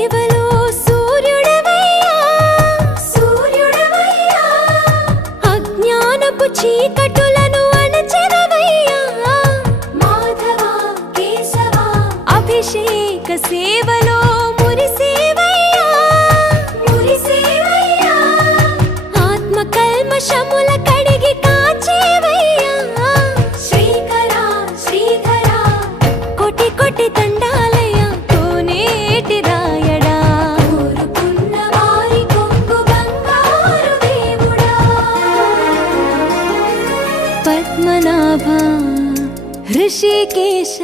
సేవలో సూర్యుడవయ్యా సూర్యుడవయ్యా అజ్ఞానపు చీకటులను అణచెదవయ్యా మాధవ కేశవ అభిషేక సేవలో మురిసేవయ్యా మురిసేవయ్యా ఆత్మ కల్మషముల కడిగి కాచేవయ్యా శ్రీకర శ్రీధర కోటి కోటి దండాలయ కోనేటి రాయడా కోరుకున్న వారి కొంగు బంగారు దేవుడా పద్మనాభ హృషికేశ